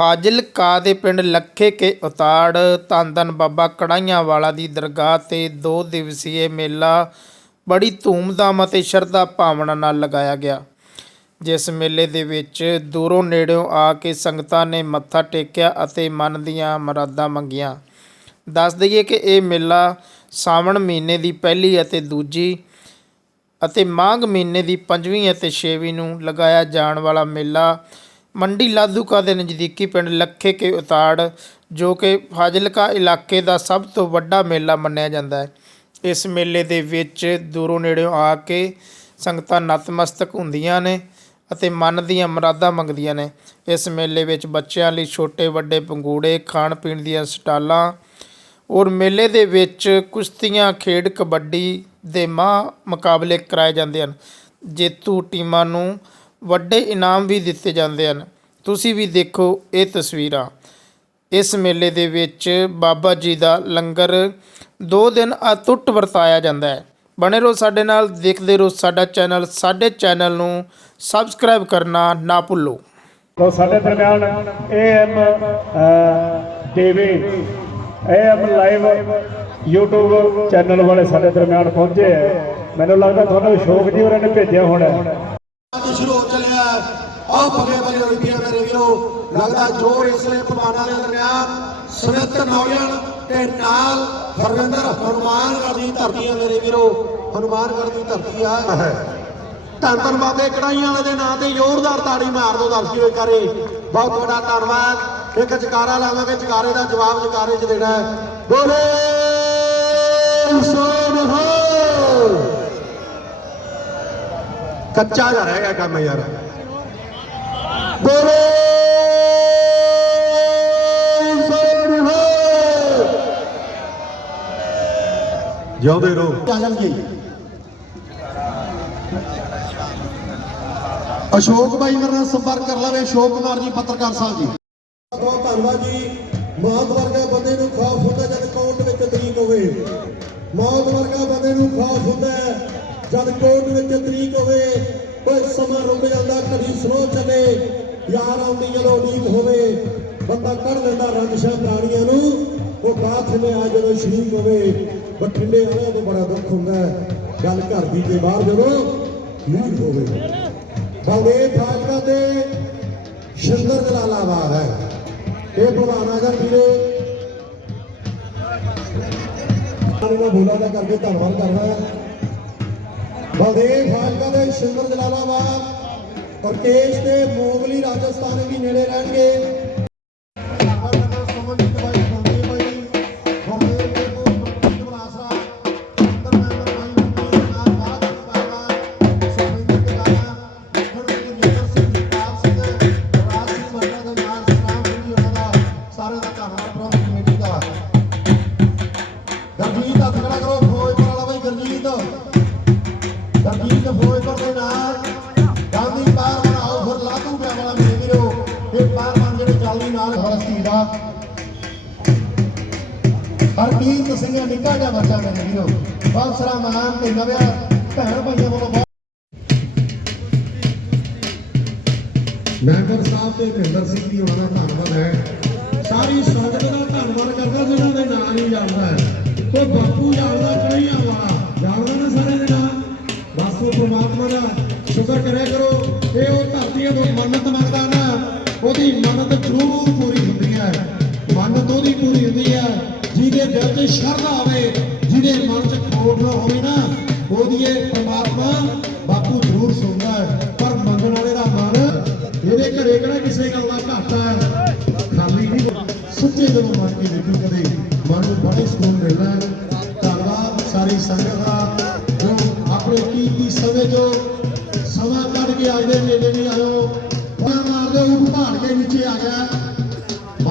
ਫਾਜ਼ਿਲਕਾ ਦੇ ਪਿੰਡ ਲੱਖੇ ਕੇ ਉਤਾੜ ਧੰਨ ਧੰਨ ਬਾਬਾ ਕੜਾਈਆਂ ਵਾਲਾ ਦੀ ਦਰਗਾਹ ਤੇ ਦੋ ਦਿਵਸੀਏ ਮੇਲਾ ਬੜੀ ਧੂਮਧਾਮ ਅਤੇ ਸ਼ਰਧਾ ਭਾਵਨਾ ਨਾਲ ਲਗਾਇਆ ਗਿਆ। ਜਿਸ ਮੇਲੇ ਦੇ ਵਿੱਚ ਦੂਰੋਂ ਨੇੜਿਓਂ ਆ ਕੇ ਸੰਗਤਾਂ ਨੇ ਮੱਥਾ ਟੇਕਿਆ ਅਤੇ ਮਨ ਦੀਆਂ ਮੁਰਾਦਾਂ ਮੰਗੀਆਂ। ਦੱਸ ਦਈਏ ਕਿ ਇਹ ਮੇਲਾ ਸਾਵਣ ਮਹੀਨੇ ਦੀ ਪਹਿਲੀ ਅਤੇ ਦੂਜੀ ਅਤੇ ਮਾਘ ਮਹੀਨੇ ਦੀ ਪੰਜਵੀਂ ਅਤੇ ਛੇਵੀਂ ਨੂੰ ਲਗਾਇਆ ਜਾਣ ਵਾਲਾ ਮੇਲਾ ਮੰਡੀ ਲਾਧੂਕਾ ਦੇ ਨਜ਼ਦੀਕੀ ਪਿੰਡ ਲੱਖੇ ਕੇ ਉਤਾੜ, ਜੋ ਕਿ ਫਾਜ਼ਿਲਕਾ ਇਲਾਕੇ ਦਾ ਸਭ ਤੋਂ ਵੱਡਾ ਮੇਲਾ ਮੰਨਿਆ ਜਾਂਦਾ ਹੈ। ਇਸ ਮੇਲੇ ਦੇ ਵਿੱਚ ਦੂਰੋਂ ਨੇੜਿਓਂ ਆ ਕੇ ਸੰਗਤਾਂ ਨਤਮਸਤਕ ਹੁੰਦੀਆਂ ਨੇ ਅਤੇ ਮਨ ਦੀਆਂ ਮੁਰਾਦਾਂ ਮੰਗਦੀਆਂ ਨੇ। ਇਸ ਮੇਲੇ ਵਿੱਚ ਬੱਚਿਆਂ ਲਈ ਛੋਟੇ ਵੱਡੇ ਪੰਗੂੜੇ ਖਾਣ ਪੀਣ ਦੀਆਂ ਸਟਾਲਾਂ ਔਰ ਮੇਲੇ ਦੇ ਵਿੱਚ ਕੁਸ਼ਤੀਆਂ, ਖੇਡ ਕਬੱਡੀ ਦੇ ਮਾਂ ਮੁਕਾਬਲੇ ਕਰਾਏ ਜਾਂਦੇ ਹਨ। ਜੇਤੂ ਟੀਮਾਂ ਨੂੰ ਵੱਡੇ ਇਨਾਮ ਵੀ ਦਿੱਤੇ ਜਾਂਦੇ ਹਨ। ਤੁਸੀਂ ਵੀ ਦੇਖੋ ਇਹ ਤਸਵੀਰਾਂ। ਇਸ ਮੇਲੇ ਦੇ ਵਿੱਚ ਬਾਬਾ ਜੀ ਦਾ ਲੰਗਰ ਦੋ ਦਿਨ ਅਟੁੱਟ ਵਰਤਾਇਆ ਜਾਂਦਾ ਹੈ। ਬਣੇ ਰਹੋ ਸਾਡੇ ਨਾਲ, ਦੇਖਦੇ ਰਹੋ ਸਾਡਾ ਚੈਨਲ। ਸਾਡੇ ਚੈਨਲ ਨੂੰ ਸਬਸਕ੍ਰਾਈਬ ਕਰਨਾ ਨਾ ਭੁੱਲੋ। ਤੋ ਸਾਡੇ ਦਰਮਿਆਨ AM TV AM live YouTube channel ਵਾਲੇ ਸਾਡੇ ਦਰਮਿਆਨ ਪਹੁੰਚੇ ਹੈ। ਮੈਨੂੰ ਲੱਗਦਾ ਤੁਹਾਨੂੰ ਸ਼ੋਕ ਜੀ ਹੋਰਾਂ ਨੇ ਭੇਜਿਆ ਹੋਣਾ ਅੱਜ ਸ਼ੁਰੂ ਹੋ। ਚੱਲਿਆ ਆਹ ਪਗੇ ਪਗੇ ਹੋਈ ਪਈ ਮੇਰੇ ਵੀਰੋ। ਲੱਗਦਾ ਜੋਰ ਇਸ ਲਈ ਪਵਾਨਾਂ ਦੇ ਦਰਮਿਆਨ ਸਮਿਤ ਨੌਜਵਾਨ ਤੇ ਨਾਲ ਹਰਵਿੰਦਰ ਹਨੂਮਾਨਗੜ੍ਹ ਦੀ ਧਰਤੀ ਹੈ ਮੇਰੇ ਵੀਰੋ। ਹਨੂਮਾਨਗੜ੍ਹ ਦੀ ਧਰਤੀ ਆ। ਧੰਨ ਧੰਨ ਬਾਬੇ ਕੜਾਈਆਂ ਵਾਲੇ ਦੇ ਨਾਂ ਤੇ ਜ਼ੋਰਦਾਰ ਤਾੜੀ ਮਾਰ ਦੋ ਦਰਸ਼ਕੀ ਹੋਏ ਕਰੇ। ਬਹੁਤ ਬੜਾ ਧੰਨਵਾਦ। ਇੱਕ ਜਕਾਰਾ ਲਾਵਾਂਗੇ। ਜਕਾਰੇ ਦਾ ਜਵਾਬ ਜਕਾਰੇ 'ਚ ਦੇਣਾ ਹੈ। ਬੋਲੇ ਸੋਨਹਾ ਕੱਚਾ ਜਾ ਰਹਿ ਗਿਆ ਕੰਮ ਯਾਰ। ਬੋਲੇ ਜਿਉਂਦੇ ਰਹੋ। ਜੀ। ਅਸ਼ੋਕ ਭਾਈ ਮੇਰੇ ਨਾਲ ਸੰਪਰਕ ਕਰ ਲਵੇ। ਅਸ਼ੋਕ ਕੁਮਾਰ ਜੀ ਪੱਤਰਕਾਰ ਸਾਹਿਬ ਜੀ। ਬਹੁਤ ਧੰਨਵਾਦ ਜੀ। ਮੌਤ ਵਰਗਾ ਬੰਦੇ ਨੂੰ ਖੌਫ ਹੁੰਦਾ ਜਦ ਕੋਰਟ ਵਿੱਚ ਤਰੀਕ ਹੋਵੇ। ਮੌਤ ਵਰਗਾ ਬੰਦੇ ਨੂੰ ਖੌਫ ਹੁੰਦਾ ਜਦ ਕੋਰਟ ਵਿੱਚ ਤਰੀਕ ਹੋਵੇ, ਕੋਈ ਸਮਾਂ ਰੁਕ ਜਾਂਦਾ ਘੜੀ ਸਲੋ ਚੱਲੇ, ਯਾਰ ਆਉਂਦੀ ਜਦੋਂ ਉਡੀਕ ਹੋਵੇ, ਬੰਦਾ ਕੱਢ ਲੈਂਦਾ ਰੰਗਸ਼ਾਂ ਪ੍ਰਾਣੀਆਂ ਨੂੰ, ਉਹ ਬਾਤ ਨੇ ਆ ਜਦੋਂ ਸ਼ਰੀਕ ਹੋਵੇ, ਬਠਿੰਡੇ ਵਾਲਿਆਂ ਨੂੰ ਬੜਾ ਦੁੱਖ ਹੁੰਦਾ ਹੈ। ਗੱਲ ਘਰ ਦੀ ਤੇ ਬਾਹਰ ਜਦੋਂ ਲੀਕ ਹੋਵੇ। ਬਲਦੇਵ ਫਾਜ਼ਿਲਕਾ ਤੇ ਸ਼ਿੰਦਰ ਜਲਾਲਾਬਾਦ ਹੈ। ਇਹ ਭਵਾਨਾਗਰ ਵੀਰੇ ਸਾਰੇ ਨੂੰ ਦਾ ਕਰਕੇ ਧੰਨਵਾਦ ਕਰਦਾ ਬਲਦੇਵ ਫਾਜ਼ਿਲਕਾ ਦੇ ਸ਼ਿੰਦਰ ਜਲਾਲਾਬਾਦ ਔਰ ਕੇਸ਼ ਤੇ ਮੋਗਲੀ ਰਾਜਸਥਾਨ ਵੀ ਨੇੜੇ ਰਹਿਣਗੇ। ਗਰਜੀਤ ਫਿਰੋਜ਼ਪੁਰ ਦੇ ਨਾਲ ਗਾਂਧੀ ਪਾਰ ਬਣਾਓ ਫਿਰ ਲਾਗੂ ਪਿਆ ਵਾਲਾ ਮੇਰੇ ਵੀਰੋ। ਇਹ ਪਾਰ ਬਣ ਜਿਹੜੇ ਚੱਲਦੀ ਨਾਲ ਹਰਸਤੀ ਦਾ। ਹਰਦੀਪ ਸਿੰਘ ਨਿੱਕਾ ਜਿਹਾ ਬੱਚਾ ਮੇਰੇ ਵੀਰੋ। ਬਹੁਤ ਸਾਰਾ ਮਾਨ ਤੇ ਨਵਿਆ ਭੈਣ ਭਾਈਆਂ ਵੱਲੋਂ ਮੈਂਬਰ ਸਾਹਿਬ ਤੇ ਮਹਿੰਦਰ ਸਿੰਘ ਜੀ ਹੋਣਾ ਧੰਨਵਾਦ ਹੈ। ਸਾਰੀ ਸੰਗਤ ਦਾ ਧੰਨਵਾਦ ਕਰਦਾ, ਜਿਨ੍ਹਾਂ ਦੇ ਨਾਂ ਨਹੀਂ ਜਾਣਦਾ ਹੈ। ਕੋਈ ਬਾਪੂ ਜਾਣਦਾ ਪ੍ਰਮਾਤਮਾ ਦਾ ਸ਼ੁਕਰ ਕਰਿਆ ਕਰੋ। ਇਹ ਉਹ ਧਰਤੀ ਤੋਂ ਮੰਨਤ ਮੰਗਦਾ ਨਾ, ਉਹਦੀ ਮੰਨਤ ਜ਼ਰੂਰ ਪੂਰੀ ਹੁੰਦੀ ਹੈ। ਮੰਨਤ ਉਹਦੀ ਪੂਰੀ ਹੁੰਦੀ ਹੈ, ਜਿਹਦੇ ਦਿਲ 'ਚ ਸ਼ਰਧਾ ਹੋਵੇ ਜਿਹਦੇ ਮਨ 'ਚ ਖੋਟ ਨਾ ਹੋਵੇ ਨਾ।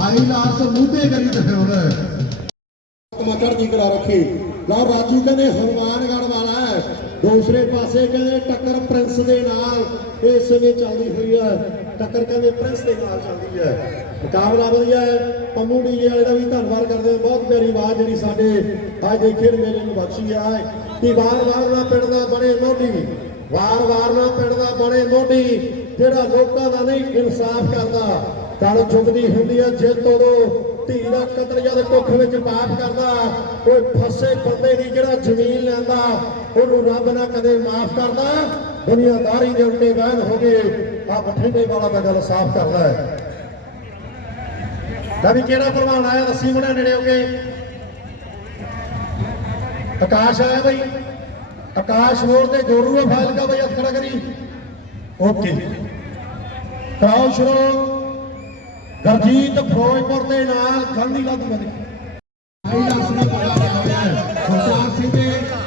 ਬਾਈ ਲਾਸ ਮੂਧੇ ਕਰੀ ਤੇ ਹੁਣ। ਮਚੜ ਦੀ ਕਰਾ ਰੱਖੀ। ਲਓ ਰਾਜੂ ਕਹਿੰਦੇ ਹਨੂਮਾਨਗੜ ਵਾਲਾ ਹੈ। ਦੂਸਰੇ ਪਾਸੇ ਕਹਿੰਦੇ ਟੱਕਰ ਪ੍ਰਿੰਸ ਦੇ ਨਾਲ। ਇਸ ਸਮੇਂ ਚੱਲਦੀ ਹੋਈ ਹੈ। ਟੱਕਰ ਕਹਿੰਦੇ ਪ੍ਰਿੰਸ ਦੇ ਨਾਲ ਚੱਲਦੀ ਹੈ। ਮੁਕਾਬਲਾ ਵਧੀਆ ਹੈ। ਪੰਮੂ ਡੀਜੇ ਵਾਲੇ ਦਾ ਵੀ ਧੰਨਵਾਦ ਕਰਦੇ ਹਾਂ। ਬਹੁਤ ਪਿਆਰੀ ਆਵਾਜ਼ ਜਿਹੜੀ ਸਾਡੇ ਅੱਜ ਦੇ ਖੇਡ ਮੇਲੇ ਨੂੰ ਬਖਸ਼ੀ ਆ। ਕਿ ਵਾਰ-ਵਾਰ ਨਾ ਪਿੰਡ ਦਾ ਬਣੇ ਮੋਢੀ। ਵਾਰ-ਵਾਰ ਨਾ ਪਿੰਡ ਦਾ ਬਣੇ ਮੋਢੀ। ਜਿਹੜਾ ਲੋਕਾਂ ਦਾ ਨਹੀਂ, ਇਨਸਾਫ ਕਰਦਾ। ਗੱਲ ਚੁਗਦੀ ਹੁੰਦੀ ਹੈ, ਜਿੱਤ ਉਦੋਂ ਧੀ ਦਾ ਕਤਲ ਜਦ ਕੁੱਖ ਵਿੱਚ ਬਾਪ ਕਰਦਾ। ਕੋਈ ਫਸੇ ਬੰਦੇ ਦੀ ਜਿਹੜਾ ਜ਼ਮੀਨ ਲੈਂਦਾ, ਉਹਨੂੰ ਰੱਬ ਨਾ ਕਦੇ ਮਾਫ ਕਰਦਾ। ਦੁਨੀਆਦਾਰੀ ਦੇ ਉੱਤੇ ਵਹਿਨ ਹੋ ਗਏ ਆ ਬਠਿੰਡੇ ਵਾਲਾ ਤਾਂ ਗੱਲ ਸਾਫ਼ ਕਰਦਾ ਹੈ। ਦਾ ਵੀ ਕਿਹੜਾ ਭਲਵਾਨ ਆਇਆ ਰੱਸੀ ਮੁੰਡਾ ਨੇੜੇ ਹੋ ਗਏ ਆਕਾਸ਼ ਆਇਆ ਬਈ। ਆਕਾਸ਼ ਹੋਰ ਤੇ ਗੋਰੂ ਆ ਫਾਈਲ ਕਾ ਬਈ, ਹੱਥ ਖੜਾ ਕਰੀ। ਓਕੇ। ਕਰਾਓ ਸ਼ੁਰੂ। ਗਰਜੀਤ ਫਿਰੋਜ਼ਪੁਰ ਦੇ ਨਾਲ ਗਾਂਧੀ ਲੱਗ ਬਣੇ ਸਰਦਾਰ ਸਿੰਘ ਦੇ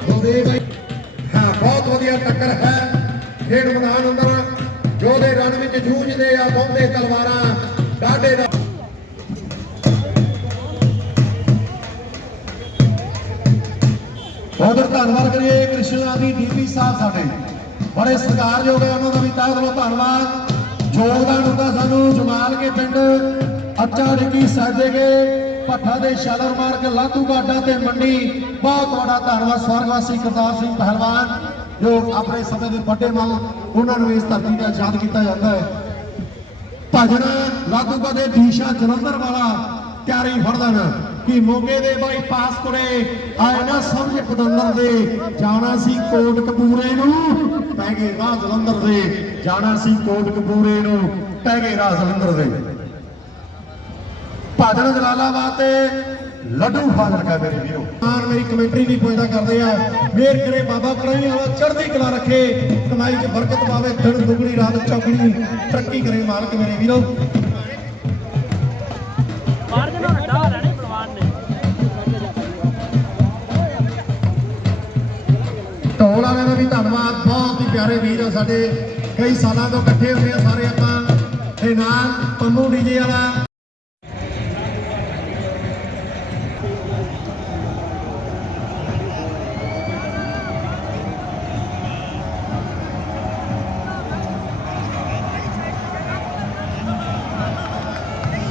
ਗੋਰੇ ਬਾਈ। ਹਾਂ, ਬਹੁਤ ਵਧੀਆ ਟੱਕਰ ਹੈ। ਖੇਡ ਮੈਦਾਨ ਅੰਦਰ ਜੋਧੇ ਰਣ ਵਿੱਚ ਜੂਝਦੇ ਆ ਬੰਦੇ ਤਲਵਾਰਾਂ, ਡਾਢੇ ਦਾ ਬਹੁਤ ਧੰਨਵਾਦ ਕਰੀਏ ਕ੍ਰਿਸ਼ਨ ਦੀ ਡੀਪੀ ਸਾਹਿਬ ਸਾਡੇ। ਬੜੇ ਸਤਿਕਾਰਯੋਗ ਹੈ ਉਹਨਾਂ ਦਾ ਵੀ ਤਹਿ ਦਿਲੋਂ ਧੰਨਵਾਦ। ਯੋਗਦਾਨ ਹੁੰਦਾ ਸਾਨੂੰ ਜਮਾਲ ਕੇ ਪਿੰਡ ਅੱਚਾ ਰਿੱਕੀ ਸਾਜੇਗੇ ਭੱਠਾ ਦੇ ਸ਼ਾਲਰ ਮਾਰਗ ਲਾਧੂ ਘਾਟਾ ਤੇ ਮੰਡੀ। ਬਹੁਤ ਵੱਡਾ ਧੰਨਵਾਦ, ਸਵਰਗਵਾਸੀ ਕਰਤਾਰ ਸਿੰਘ ਪਹਿਲਵਾਨ, ਜੋ ਆਪਣੇ ਸਮੇਂ ਦੇ ਵੱਡੇ ਮਲ ਉਹਨਾਂ ਨੂੰ ਇਸ ਧਰਤੀ ਤੇ ਯਾਦ ਕੀਤਾ ਜਾਂਦਾ ਹੈ। ਭਜਨ ਲਾਧੂਗਾ ਦੇ ਦੀਸ਼ਾ ਜਲੰਧਰ ਵਾਲਾ, ਤਿਆਰੀ ਫੜਦਾ ਨਾ ਕਿ ਮੋਗੇ ਦੇ ਬਾਈ ਪਾਸ ਕੁੜੇ ਆਏ ਨਾ ਸਮਝ ਪਤੰਦਰ ਦੇ, ਜਾਣਾ ਸੀ ਕੋਟ ਕਪੂਰੇ ਨੂੰ। ਪੈ ਗਏ ਰਾਹ ਜਲੰਧਰ ਦੇ। ਜਾਣਾ ਸੀ ਕੋਟ ਕਪੂਰੇ ਨੂੰ ਪੈ ਗਏ ਰਾਹ ਜਲੰਧਰ ਦੇ। ਭਜਨ ਜਲਾਲਾਬਾਦ ਤੇ ਲੱਡੂ ਫਾਜ਼ਿਲਕਾ ਮੇਰੇ ਵੀਰੋ ਮਾਨ ਮੇਰੀ ਕਮੈਂਟਰੀ ਵੀ ਪੁੱਛਦਾ ਕਰਦੇ ਆ ਮੇਰ ਕਰੇ ਬਾਬਾ ਕਰਾਈ ਵਾਲਾ ਚੜ੍ਹਦੀ ਕਲਾ ਰੱਖੇ ਕਮਾਈ 'ਚ ਬਰਕਤ ਪਾਵੇ ਦਿਨ ਦੁਗਣੀ ਰਾਤ ਚੌਗਣੀ ਤਰੱਕੀ ਕਰੇ ਮਾਲਕ ਮੇਰੇ ਵੀਰੋ। ਮਾਰ ਦੇ ਨਾ ਹਟਾ ਲੈਣੇ ਢੋਲ ਵਾਲਿਆਂ ਦਾ ਵੀ ਧੰਨਵਾਦ। ਪਿਆਰੇ ਵੀਰ ਆ ਸਾਡੇ ਕਈ ਸਾਲਾਂ ਤੋਂ ਇਕੱਠੇ ਹੋਏ ਆ ਸਾਰੇ ਆਪਾਂ। ਤੇ ਨਾਲ ਪੰਮੂ ਡੀਜੇ ਵਾਲਾ।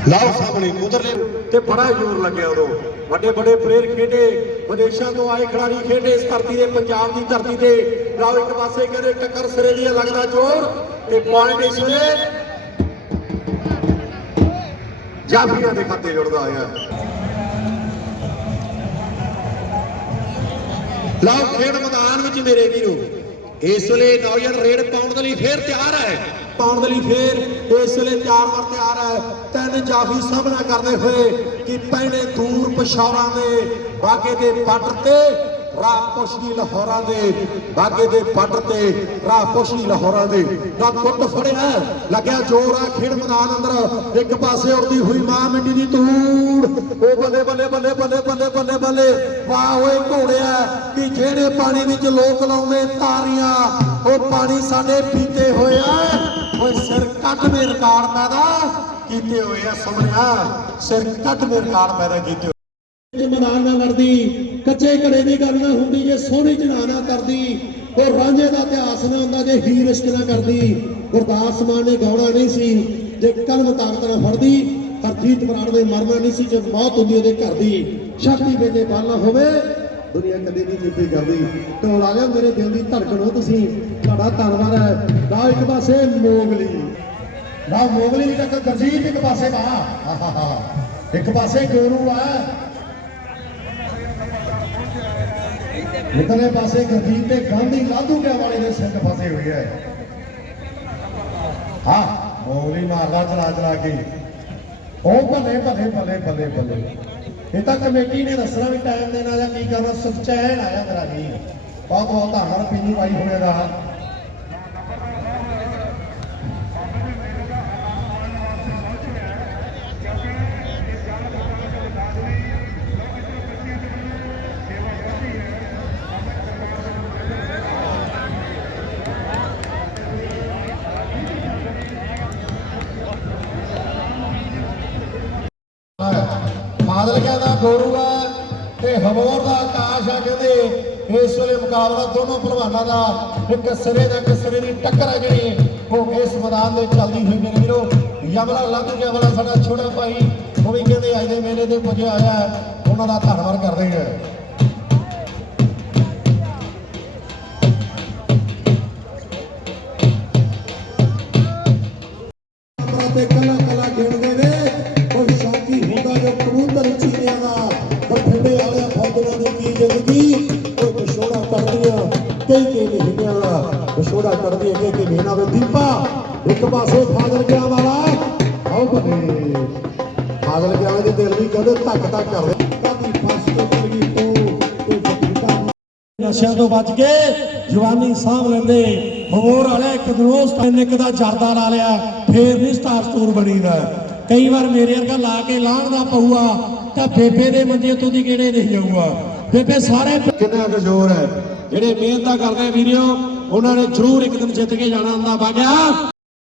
ਲਾਓ ਸਾਹਮਣੇ ਉਧਰਲੇ ਤੇ ਬੜਾ ਜ਼ੋਰ ਲੱਗਿਆ ਉਦੋਂ। ਵੱਡੇ ਵੱਡੇ ਪਲੇਅਰ ਖੇਡੇ, ਵਿਦੇਸ਼ਾਂ ਤੋਂ ਆਏ ਖਿਡਾਰੀ ਖੇਡੇ ਇਸ ਧਰਤੀ ਦੇ, ਪੰਜਾਬ ਦੀ ਧਰਤੀ ਤੇ। ਲਾਓ ਇੱਕ ਪਾਸੇ ਕਹਿੰਦੇ ਟੱਕਰ ਸਿਰੇ ਦੀ ਲੱਗਦਾ ਜ਼ੋਰ ਤੇ ਪੁਆਇੰਟ ਇਸ ਵੇਲੇ ਜਾਫਰੀਆਂ ਦੇ ਖਾਤੇ ਜੁੜਦਾ ਹੋਇਆ ਲਾਓ ਖੇਡ ਮੈਦਾਨ ਵਿੱਚ ਮੇਰੇ ਵੀਰੋ। ਇਸ ਵੇਲੇ ਨੌਜਵਾਨ ਰੇਡ ਪਾਉਣ ਦੇ ਲਈ ਫੇਰ ਤਿਆਰ ਹੈ। ਪਾਉਣ ਦੇ ਲਈ ਫੇਰ ਇਸ ਵੇਲੇ ਤਿਆਰ ਵਰ ਤਿਆਰ ਹੈ। ਤਿੰਨ ਜਾਫੀ ਸਾਹਮਣਾ ਕਰਦੇ ਹੋਏ ਕਿ ਪਹਿਲੇ ਦੂਰ ਪਸ਼ਾਵਰਾਂ ਦੇ ਬਾਗੇ ਦੇ ਪੱਟ ਤੇ ਰਾਹ ਪੁਸ਼ਨੀ ਲਾਹੌਰਾਂ ਦੇ ਬਾਗੇ ਦੇ ਪੱਟ ਤੇ ਰਾਹ ਲਾਹੌਰਾਂ ਦੇ। ਦਾ ਕੁੱਟ ਫੜਿਆ, ਲੱਗਿਆ ਜੋਰ ਆ ਖੇਡ ਮੈਦਾਨ ਅੰਦਰ। ਇੱਕ ਪਾਸੇ ਉੜਦੀ ਹੋਈ ਮਾਂ ਮਿੱਟੀ ਦੀ ਤੂੜ ਉਹ ਬੱਲੇ ਬੱਲੇ ਬੱਲੇ ਬੱਲੇ ਬੱਲੇ ਬੱਲੇ ਬੱਲੇ ਵਾਹ ਓਏ ਘੋੜਿਆ ਕਿ ਜਿਹੜੇ ਪਾਣੀ ਵਿੱਚ ਲੋਕ ਲਾਉਂਦੇ ਤਾਰੀਆਂ, ਉਹ ਪਾਣੀ ਸਾਡੇ ਪੀਤੇ ਹੋਇਆ ਓਏ ਸਿਰ ਕੱਟ ਮੇ ਰਿਕਾਰਡ ਪੈਦਾ ਕੀਤੇ ਹੋਏ ਆ ਸਮਝਿਆ ਸਿਰ ਕੱਟ ਮੇ ਰਿਕਾਰਡ ਪੈਦਾ ਕੀਤੇ ਹੋਏ ਮੈਦਾਨ ਨਾਲ ਲੜਦੀ ਕੱਚੇ ਘੜੇ ਦੀ ਗੱਲ ਨਾ ਹੁੰਦੀ, ਜੇ ਸੋਹਣੀ ਚੜਾ ਨਾ ਕਰਦੀ, ਉਹ ਰਾਂਝੇ ਦਾ ਇਤਿਹਾਸ ਨਾ ਹੁੰਦਾ, ਜੇ ਹੀਰ ਇਸ਼ਕ ਨਾ ਕਰਦੀ। ਗੁਰਦਾਸ ਮਾਨ ਨੇ ਗਾਉਣਾ ਨਹੀਂ ਸੀ, ਜੇ ਕਲਮ ਤਾਕਤ ਨਾ ਫੜਦੀ ਹਰਜੀਤ ਬਰਾੜ ਦੇ ਮਰਨਾ ਨਹੀਂ ਸੀ, ਜੇ ਮੌਤ ਹੁੰਦੀ ਉਹਦੇ ਘਰ ਦੀ। ਸ਼ਕਤੀ ਵੇਲੇ ਪਾਲਣਾ ਹੋਵੇ, ਦੁਨੀਆ ਕਦੇ ਨਹੀਂ ਜਿੱਤੀ ਕਰਦੀ ਢੋਲ ਆ ਗਿਆ ਮੇਰੇ ਦਿਲ ਦੀ ਧੜਕਣ ਹੋ ਤੁਸੀਂ। ਤੁਹਾਡਾ ਧੰਨਵਾਦ ਹੈ। ਨਾ ਇੱਕ ਪਾਸੇ ਮੋਗਲੀ। ਨਾ ਮੋਗਲੀ ਦੀ ਟੱਕਰ ਗਰਜੀਤ ਇੱਕ ਪਾਸੇ ਵਾ। ਇੱਕ ਪਾਸੇ ਗੋਰੂ ਆ ਇਤਨੇ ਪਾਸੇ ਗਰਜੀਤ ਤੇ ਗਾਂਧੀ ਲਾਧੂ ਕੇ ਵਾਲੇ ਦੇ ਸਿੰਘ ਫਸੇ ਹੋਏ ਹੈ ਹਾਂ ਮੋਗਲੀ ਮਾਰਦਾ ਚਲਾ ਚਲਾ ਕੇ। ਉਹ ਭਲੇ ਭਲੇ ਭਲੇ ਭਲੇ ਭਲੇ। ਇਹ ਤਾਂ ਕਮੇਟੀ ਨੇ ਦੱਸਣਾ ਵੀ ਟਾਈਮ ਦੇਣਾ ਜਾਂ ਕੀ ਕਰਨਾ ਸੁਖਚੈਨ ਆਇਆ ਮੇਰਾ ਜੀ। ਬਹੁਤ ਬਹੁਤ ਧੰਨਵਾਦ, ਪੀਨੂ ਭਾਈ ਹੋਣੇ ਦਾ। ਇਸ ਵੇਲੇ ਮੁਕਾਬਲਾ ਦੋਨੋਂ ਪਹਿਲਵਾਨਾਂ ਦਾ, ਇੱਕ ਸਿਰੇ ਦਾ, ਇੱਕ ਸਿਰੇ ਦੀ ਟੱਕਰ ਹੈ ਜਿਹੜੀ। ਉਹ ਇਸ ਮੈਦਾਨ ਦੇ ਚੱਲਦੀ ਹੋਈ ਮੇਰੇ ਵੀਰੋ, ਯਮਲਾ ਲਾਧੂਕਿਆ ਵਾਲਾ ਸਾਡਾ ਛੋਟਾ ਭਾਈ। ਉਹ ਵੀ ਕਹਿੰਦੇ, ਅੱਜ ਦੇ ਮੇਲੇ ਤੇ ਪੁੱਜਿਆ ਆਇਆ ਉਹਨਾਂ ਦਾ ਧੰਨਵਾਦ ਕਰਦੇ ਹਾਂ। ਪਾਸੇ ਫਾਜ਼ਲ ਗਿਆ ਵਾਲਾ। ਆਓ ਬਨੇ ਫਾਜ਼ਲ ਗਿਆ ਦੇ ਦਿਲ ਵੀ ਕਹਿੰਦੇ ਧੱਕ ਧੱਕ ਕਰਦੇ। ਕਾਦੀ ਫਸ ਤੋਂ ਚਲ ਗਈ ਤੂੰ ਕੋਈ ਫਕੀਰਾ ਨਸ਼ਿਆਂ ਤੋਂ ਬਚ ਕੇ ਜਵਾਨੀ ਸਾਂਭ ਲੈਂਦੇ। ਹੋਰ ਵਾਲੇ ਇੱਕ ਦੋਸਤ ਨੇ ਇੱਕ ਦਾ ਜਰਦਾ ਲਾ ਲਿਆ। ਫੇਰ ਨਹੀਂ ਸਟਾਰ ਸਟੋਰ ਬਣੀਦਾ ਕਈ ਵਾਰ ਮੇਰੇ ਵਰਗਾ ਲਾ ਕੇ ਲਾਣ ਦਾ ਪਊਆ, ਤਾਂ ਬੇਬੇ ਦੇ ਮੰਜੇ ਤੋਂ ਦੀ ਕਿਹੜੇ ਨਹੀਂ ਜਾਊਗਾ। ਬੇਬੇ ਸਾਰੇ ਕਿੰਨਾ ਕੁ ਹੈ। ਜਿਹੜੇ ਮਿਹਨਤਾਂ ਕਰਦੇ ਵੀਰਿਓ ਉਹਨਾਂ ਨੇ ਜ਼ਰੂਰ ਇੱਕ ਦਿਨ ਜਿੱਤ ਕੇ ਜਾਣਾ ਹੁੰਦਾ ਬਾਗਿਆ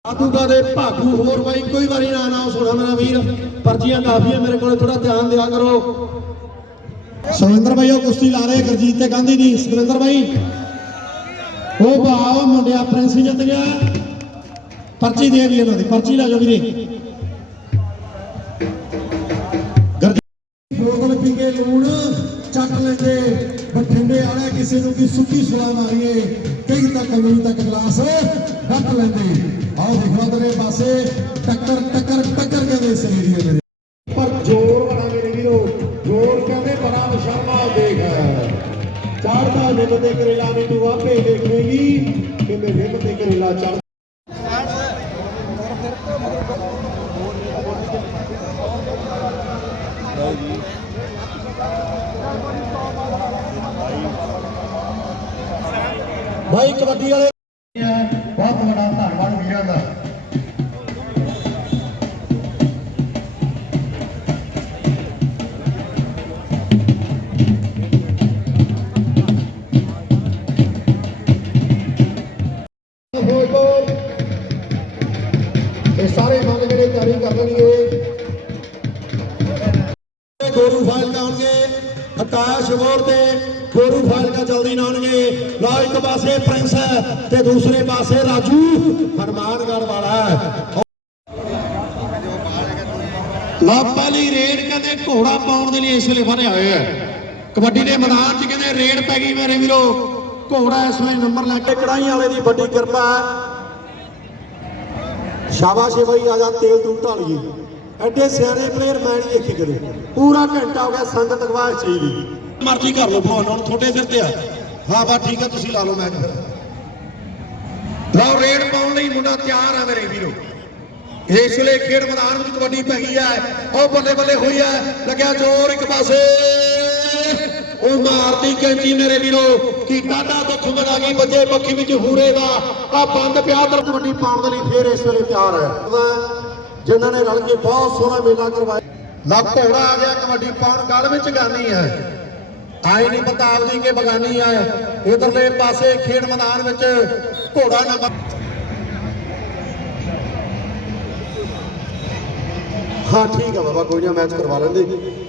ਆਦੂਗਾ ਦੇ ਭਾਗੂ ਹੋਰ ਬਾਈ ਕੋਈ ਵਾਰੀ ਨਾ ਨਾ ਸੁਣਾ ਮੇਰਾ ਵੀਰ। ਪਰਚੀਆਂ ਕਾਫੀਆਂ ਮੇਰੇ ਕੋਲੇ ਥੋੜਾ ਧਿਆਨ ਦਿਆ ਕਰੋ। ਸੁਰਿੰਦਰ ਭਾਈ ਉਹ ਕੁਸ਼ਤੀ ਲਾ ਰਹੇ ਗੁਰਜੀਤ ਤੇ ਗਾਂਧੀ ਦੀ। ਸੁਰਿੰਦਰ ਭਾਈ ਉਹ ਬਾਹ ਮੁੰਡਿਆ ਪ੍ਰਿੰਸ ਜਿੱਤ ਗਿਆ। ਪਰਚੀ ਦੇ ਦੀ ਇਹਨਾਂ ਦੀ ਪਰਚੀ ਲੈ ਜਾਓ ਵੀਰੇ। ਗੁਰਜੀਤ ਬੋਤਲ ਪੀ ਕੇ ਲੂਣ ਚੱਕ ਲੈਂਦੇ। ਬਠਿੰਡੇ ਵਾਲੇ ਕਿਸੇ ਨੂੰ ਵੀ ਸੁੱਕੀ ਸੁਲਾ ਮਾਰੀਏ, ਕਈ ਤੱਕ ਕਈ ਤੱਕ ਗਲਾਸ ਰੱਖ ਲੈਂਦੇ। ਆਓ ਦੇਖੋ ਤੇਰੇ ਪਾਸੇ, ਟੱਕਰ ਟੱਕਰ ਟੱਕਰ ਕਹਿੰਦੇ ਇਸ ਦੇ ਪਰ ਜ਼ੋਰ ਬੜਾ ਮੇਰੇ ਵੀਰੋ, ਜ਼ੋਰ ਕਹਿੰਦੇ ਬੜਾ ਵਿਸ਼ਾਲਾ ਦੇਖ। ਚੜਦਾ ਨਿੰਮ ਤੇ ਕਰੇਲਾ ਨੇ ਤੂੰ ਆਪੇ ਦੇਖੇਗੀ ਕਿਵੇਂ ਨਿੰਮ ਤੇ ਕਰੇਲਾ ਚੜ ਭਾਈ ਵਾਲੇ ਬਹੁਤ ਵੱਡਾ ਧੰਨਵਾਦ ਵੀਰਾਂ ਦਾ। ਇਹ ਸਾਰੇ ਮੰਗ ਜਿਹੜੇ ਤਿਆਰੀ ਕਰਨਗੇ ਗੋਰੂ ਫਾਈਲ ਦਾ ਆਕਾਸ਼ ਹੋਰ ਤੇ ਨਾ ਆਉਣਗੇ ਲਓ ਇੱਕ ਪਾਸੇ ਪ੍ਰਿੰਸ ਤੇ ਦੂਸਰੇ ਪਾਸੇ ਰਾਜੂ ਹਰਮਾਨਗੜ ਵਾਲਾ ਲਓ ਪਹਿਲੀ ਰੇਡ ਕਹਿੰਦੇ ਘੋੜਾ ਪਾਉਣ ਦੇ ਲਈ ਇਸ ਵੇਲੇ ਵਧਿਆ ਹੋਇਆ ਹੈ। ਕਬੱਡੀ ਦੇ ਮੈਦਾਨ 'ਚ ਕਹਿੰਦੇ ਰੇਡ ਪੈ ਗਈ ਮੇਰੇ ਵੀਰੋ। ਘੋੜਾ ਇਸ ਵੇਲੇ ਨੰਬਰ ਲੈ ਕੇ ਕੜਾਈਆਂ ਵਾਲੇ ਦੀ ਵੱਡੀ ਕਿਰਪਾ ਸ਼ਾਬਾਸ਼ ਬਾਈ ਆ ਜਾ ਤੇਲ ਤੂੰ ਢਾਲੀਏ। ਐਡੇ ਸਿਆਣੇ ਪਲੇਅਰ ਮੈਂ ਨਹੀਂ ਦੇਖੀ ਕਦੇ। ਪੂਰਾ ਘੰਟਾ ਹੋ ਗਿਆ ਸੰਗਤ ਅਗਵਾਹ ਚਾਹੀਦੀ ਮਰਜ਼ੀ ਕਰ ਲਓ ਫੋਨ ਹੁਣ ਤੁਹਾਡੇ ਸਿਰ ਤੇ ਆ। ਹਾਂ ਬਾ ਠੀਕ ਆ, ਤੁਸੀਂ ਲਾ ਲਓ ਮੈਚ ਫਿਰ। ਲਓ, ਰੇਡ ਪਾਉਣ ਲਈ ਮੁੰਡਾ ਤਿਆਰ ਆ ਮੇਰੇ ਵੀਰੋ। ਇਸ ਵੇਲੇ ਖੇਡ ਮੈਦਾਨ ਵਿੱਚ ਕਬੱਡੀ ਪੈ ਗਈ ਹੈ ਉਹ ਬੱਲੇ ਬੱਲੇ ਹੋਈ ਹੈ ਲੱਗਿਆ ਜ਼ੋਰ ਇੱਕ ਪਾਸੇ। ਉਹ ਮਾਰਦੀ ਕੈਂਚੀ ਮੇਰੇ ਵੀਰੋ। ਕੀ ਟਾਡਾ ਦੁੱਖ ਮਨਾ ਗਈ ਬੱਜੇ ਪੱਖੀ ਵਿੱਚ ਹੂਰੇ ਦਾ। ਆ ਬੰਦ ਪਿਆ ਦਰ ਕਬੱਡੀ ਪਾਉਣ ਦੇ ਲਈ ਫੇਰ ਇਸ ਵੇਲੇ ਤਿਆਰ ਹੈ ਜਿਨ੍ਹਾਂ ਨੇ ਰਲ ਕੇ ਬਹੁਤ ਸੋਹਣਾ ਮੇਲਾ ਕਰਵਾਇਆ। ਲਾ ਘੋੜਾ ਆ ਗਿਆ ਕਬੱਡੀ ਪਾਉਣ। ਗੱਲ ਵਿੱਚ ਗਾਨੀ ਹੈ। ਆਈ ਨਹੀਂ ਪਤਾ ਆਪਦੀ ਕਿ ਬਗਾਨੀ ਹੈ ਇਧਰਲੇ ਪਾਸੇ ਖੇਡ ਮੈਦਾਨ ਵਿੱਚ ਘੋੜਾ ਨੰਬਰ ਹਾਂ, ਠੀਕ ਆ ਬਾਬਾ, ਕੋਈ ਨਾ, ਮੈਚ ਕਰਵਾ ਲੈਂਦੇ।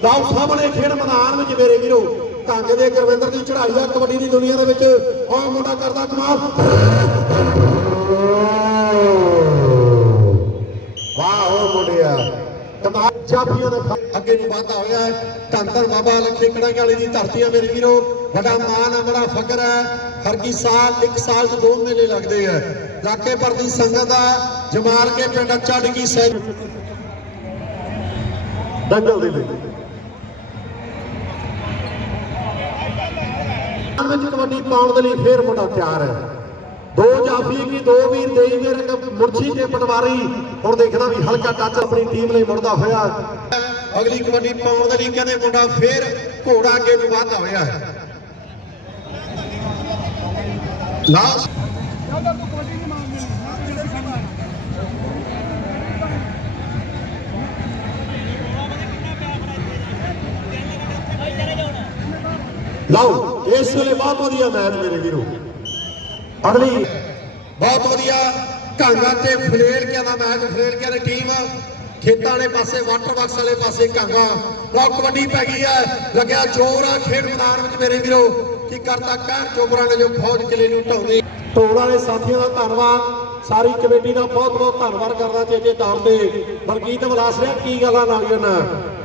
ਲਓ ਸਾਹਮਣੇ ਖੇਡ ਮੈਦਾਨ ਵਿੱਚ ਮੇਰੇ ਵੀਰੋ ਕੰਗ ਦੇ ਗੁਰਵਿੰਦਰ ਦੀ ਚੜ੍ਹਾਈ ਆ, ਕਬੱਡੀ ਦੀ ਦੁਨੀਆ ਦੇ ਵਿੱਚ। ਉਹ ਮੁੰਡਾ ਕਰਦਾ ਕਮਾਲ। ਵਾਹ, ਉਹ ਮੁੰਡਿਆ। ਜਾਫੀਆਂ ਦਾ ਅੱਗੇ ਨੂੰ ਵਾਧਾ ਹੋਇਆ ਹੈ। ਧੰਨ ਧੰਨ ਬਾਬਾ ਲੱਖੇ ਕੜਾਈਆਂ ਵਾਲੀ ਦੀ ਧਰਤੀ ਆ ਮੇਰੇ ਵੀਰੋ। ਬੜਾ ਮਾਣ ਆ ਬੜਾ ਫਕਰ ਹੈ। ਹਰ ਕੀ ਸਾਲ ਇੱਕ ਸਾਲ 'ਚ ਦੋ ਮੇਲੇ ਲੱਗਦੇ ਆ ਲਾਕੇ ਪਰ ਦੀ ਸੰਗਤ ਦਾ ਜਮਾਲ ਕੇ ਪਿੰਡ ਚੱਡ ਕੀ ਸਹਿ ਦੰਗਲ ਦੇ ਵਿੱਚ। ਵਿੱਚ ਕਬੱਡੀ ਪਾਉਣ ਦੇ ਲਈ ਫੇਰ ਮੁੰਡਾ ਤਿਆਰ ਹੈ। ਦੋ ਜਾਫੀ ਕੀ ਦੋ ਵੀਰ ਦੇਈ ਮੇਰੇ ਕ ਮੁਰਸ਼ੀ ਤੇ ਪਟਵਾਰੀ। ਹੁਣ ਦੇਖਣਾ ਵੀ ਹਲਕਾ ਟੱਚ ਆਪਣੀ ਟੀਮ ਲਈ ਮੁੜਦਾ ਹੋਇਆ। ਅਗਲੀ ਕਬੱਡੀ ਪਾਉਣ ਦੇ ਲਈ ਕਹਿੰਦੇ ਮੁੰਡਾ ਫੇਰ ਘੋੜਾ ਅੱਗੇ ਨੂੰ ਵਾਧਾ ਹੋਇਆ ਹੈ। ਲਾਸਟ ਲਓ, ਇਸ ਵੇਲੇ ਬਹੁਤ ਵਧੀਆ ਮੈਚ ਮੇਰੇ ਵੀਰੋ। ਅਗਲੀ ਬਹੁਤ ਵਧੀਆ। ਕਾਂਗਾ ਤੇ ਫਲੇੜਕਿਆਂ ਦਾ ਮੈਚ ਫਲੇੜਕਿਆਂ ਦੀ ਟੀਮ ਖੇਤਾਂ ਵਾਲੇ ਪਾਸੇ ਵਾਟਰ ਬਾਕਸ ਵਾਲੇ ਪਾਸੇ ਕਾਂਗਾ ਬਹੁਤ ਕਬੱਡੀ ਪੈ ਗਈ ਹੈ। ਲੱਗਿਆ ਜ਼ੋਰ ਆ ਖੇਡ ਮੈਦਾਨ ਵਿੱਚ ਮੇਰੇ ਵੀਰੋ। ਕੀ ਕਰਤਾ ਕਹਿਰ ਚੋਬਰਾਂ ਨੇ ਜੋ ਫੌਜ ਕਿਲੇ ਨੂੰ ਢਾਉਂਦੇ। ਢੋਲ ਵਾਲੇ ਸਾਥੀਆਂ ਦਾ ਧੰਨਵਾਦ। ਸਾਰੀ ਕਮੇਟੀ ਦਾ ਬਹੁਤ ਬਹੁਤ ਧੰਨਵਾਦ ਕਰਦਾ ਚੇਚੇ ਤੌਰ ਤੇ। ਬਲਕੀਤ ਬਲਾਸਰਿਆ ਕੀ ਗੱਲਾਂ ਨਾਲੀਆਂ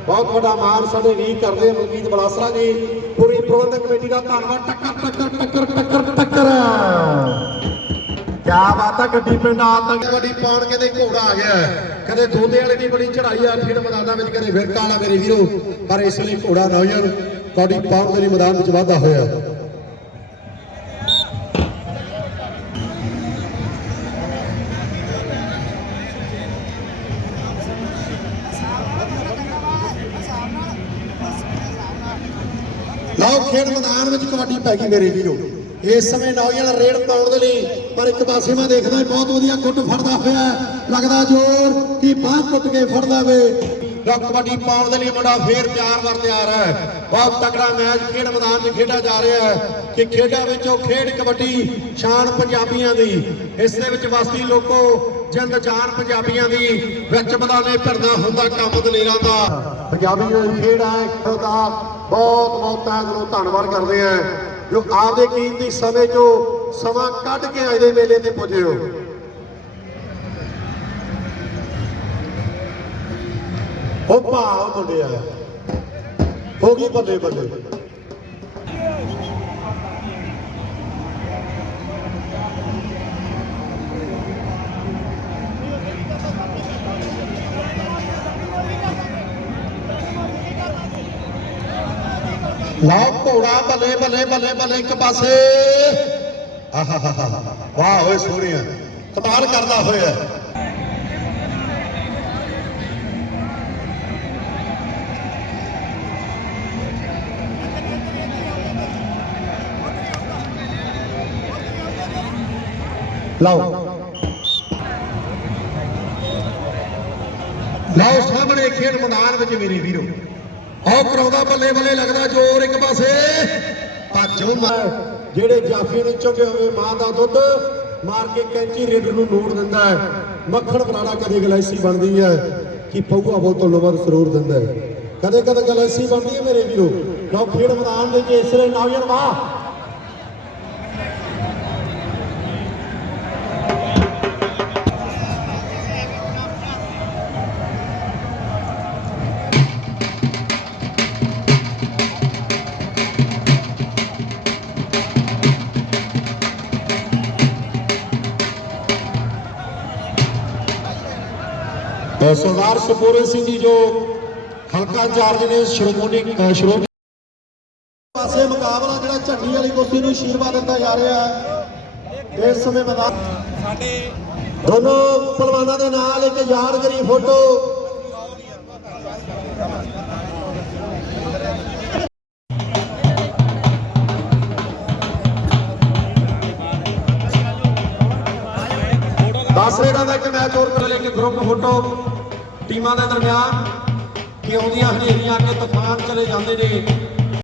ਬਹੁਤ ਵੱਡਾ ਮਾਣ ਸਾਡੇ ਵੀਰ ਕਰਦੇ ਆ ਬਲਕੀਤ ਬਲਾਸਰਾ ਜੀ। ਪੂਰੀ ਪ੍ਰਬੰਧਕ ਕਮੇਟੀ ਦਾ ਧੰਨਵਾਦ। ਟੱਕਰ ਟੱਕਰ ਟੱਕਰ ਟੱਕਰ ਟੱਕਰ। ਕਿਆ ਬਾਤ ਆ, ਗੱਡੀ ਪਿੰਡ ਆ ਤੱਕ ਗੱਡੀ ਪਾਉਣ ਕੇ ਤੇ ਘੋੜਾ ਆ ਗਿਆ। ਕਦੇ ਦੋਦੇ ਵਾਲੇ ਦੀ ਬੜੀ ਚੜਾਈ ਆ ਖੇਡ ਮੈਦਾਨਾਂ ਵਿੱਚ ਕਦੇ ਫਿਰਕਾ ਵਾਲਾ ਮੇਰੇ ਵੀਰੋ। ਪਰ ਇਸ ਲਈ ਘੋੜਾ ਨੌਜਵਾਨ ਤੁਹਾਡੀ ਪਾਉਣ ਦੇ ਮੈਦਾਨ ਵਿੱਚ ਵਾਧਾ ਹੋਇਆ। ਲਓ ਖੇਡ ਮੈਦਾਨ ਵਿੱਚ ਕਬੱਡੀ ਪੈ ਗਈ ਮੇਰੇ ਵੀਰੋ। ਇਸ ਸਮੇਂ ਨੌਜਵਾਨ ਰੇਡ ਪਾਉਣ ਦੇ ਲਈ ਪਰ ਇੱਕ ਪਾਸੇ ਮੈਂ ਦੇਖਦਾ ਬਹੁਤ ਵਧੀਆ ਕੁੱਟ ਫੜਦਾ ਹੋਇਆ ਲੱਗਦਾ ਜ਼ੋਰ ਕਿ ਬਾਹ ਕੁੱਟ ਕੇ ਫੜਦਾ ਵੇ। ਲਓ ਕਬੱਡੀ ਪਾਉਣ ਦੇ ਲਈ ਮੁੰਡਾ ਫੇਰ ਤਿਆਰ ਵਰ ਤਿਆਰ ਹੈ। ਬਹੁਤ ਤਕੜਾ ਮੈਚ ਖੇਡ ਮੈਦਾਨ 'ਚ ਖੇਡਿਆ ਜਾ ਰਿਹਾ ਹੈ ਕਿ ਖੇਡਾਂ ਵਿੱਚੋਂ ਖੇਡ ਕਬੱਡੀ ਸ਼ਾਨ ਪੰਜਾਬੀਆਂ ਦੀ। ਇਸ ਦੇ ਵਿੱਚ ਵਸਦੀ ਲੋਕੋ ਜਿੰਦ ਜਾਨ ਪੰਜਾਬੀਆਂ ਦੀ ਵਿੱਚ ਬਦਾਨੇ ਭਰਨਾ ਹੁੰਦਾ ਕੰਮ ਦਲੇਰਾਂ ਦਾ। ਪੰਜਾਬੀ ਖੇਡ ਹੈ ਉਹਦਾ ਬਹੁਤ ਬਹੁਤ ਤਹਿ ਧੰਨਵਾਦ ਕਰਦੇ ਆ ਜੋ ਆਪਦੇ ਕੀਮਤੀ ਸਮੇਂ ਚੋਂ ਸਮਾਂ ਕੱਢ ਕੇ ਅੱਜ ਦੇ ਮੇਲੇ ਤੇ ਪੁੱਜੇ ਹੋ। ਉਹ ਭਾ ਉਹ ਆਇਆ ਹੋ ਗਈ ਬੱਲੇ ਬੱਲੇ। ਲਓ ਘੋੜਾ ਬੱਲੇ ਬੱਲੇ ਬੱਲੇ ਬੱਲੇ ਇੱਕ ਪਾਸੇ। ਆਹਾਹਾਹਾ, ਵਾਹ ਓਏ ਸੋਹਣਿਆ। ਕਮਾਲ ਕਰਦਾ ਹੋਇਆ। ਲਓ। ਲਓ ਸਾਹਮਣੇ ਖੇਡ ਮੈਦਾਨ ਵਿੱਚ ਮੇਰੇ ਵੀਰੋ। ਆਹ ਕਰਾਉਂਦਾ, ਬੱਲੇ ਬੱਲੇ ਲੱਗਦਾ, ਜ਼ੋਰ ਇੱਕ ਪਾਸੇ। ਭੱਜੋ ਮਾਰ ਜਿਹੜੇ ਜਾਫੀ ਨੇ ਚੁੱਕੇ ਹੋਵੇ ਮਾਂ ਦਾ ਦੁੱਧ ਮਾਰ ਕੇ ਕੈਂਚੀ ਰੇਡਰ ਨੂੰ ਨੋਟ ਦਿੰਦਾ ਹੈ। ਮੱਖਣ ਬਣਾਣਾ ਕਦੇ ਗਲੈਸੀ ਬਣਦੀ ਹੈ ਕਿ ਪਊਆ ਬੋਤਲ ਵੱਧ ਸਰੂਰ ਦਿੰਦਾ ਹੈ। ਕਦੇ ਕਦੇ ਗਲੈਸੀ ਬਣਦੀ ਹੈ ਮੇਰੇ ਵੀਰੋ। ਲਓ, ਖੇਡ ਮੈਦਾਨ ਦੇ ਵਿੱਚ ਇਸਰੇ ਨੌਜਵਾਨ ਵਾਹ। ਸਰਦਾਰ ਸੁਪੂਰਨ ਸਿੰਘ ਜੀ ਜੋ ਹਲਕਾ ਇੰਚਾਰਜ ਨੇ ਸ਼੍ਰੋਮਣੀ ਸ਼੍ਰੋਮਣੀ ਪਾਸੇ ਮੁਕਾਬਲਾ ਜਿਹੜਾ ਝੰਡੀ ਵਾਲੀ ਕੁਸ਼ਤੀ ਨੂੰ ਆਸ਼ੀਰਵਾਦ ਦਿੱਤਾ ਜਾ ਰਿਹਾ ਹੈ। ਇਸ ਸਮੇਂ ਮੈਦਾਨ ਸਾਡੇ ਦੋਨੋਂ ਪਹਿਲਵਾਨਾਂ ਦੇ ਨਾਲ ਇੱਕ ਯਾਦਗਾਰੀ ਫੋਟੋ। ਦਸ ਰੇਡਾਂ ਦਾ ਇੱਕ ਮੈਚ ਹੋਰ ਕਰ ਲਈ ਗਰੁੱਪ ਫੋਟੋ। ਟੀਮਾਂ ਦੇ ਦਰਮਿਆਨ ਕਿ ਆਉਂਦੀਆਂ ਹਨੇਰੀਆਂ ਅੱਗੇ ਤੂਫਾਨ ਚਲੇ ਜਾਂਦੇ ਨੇ?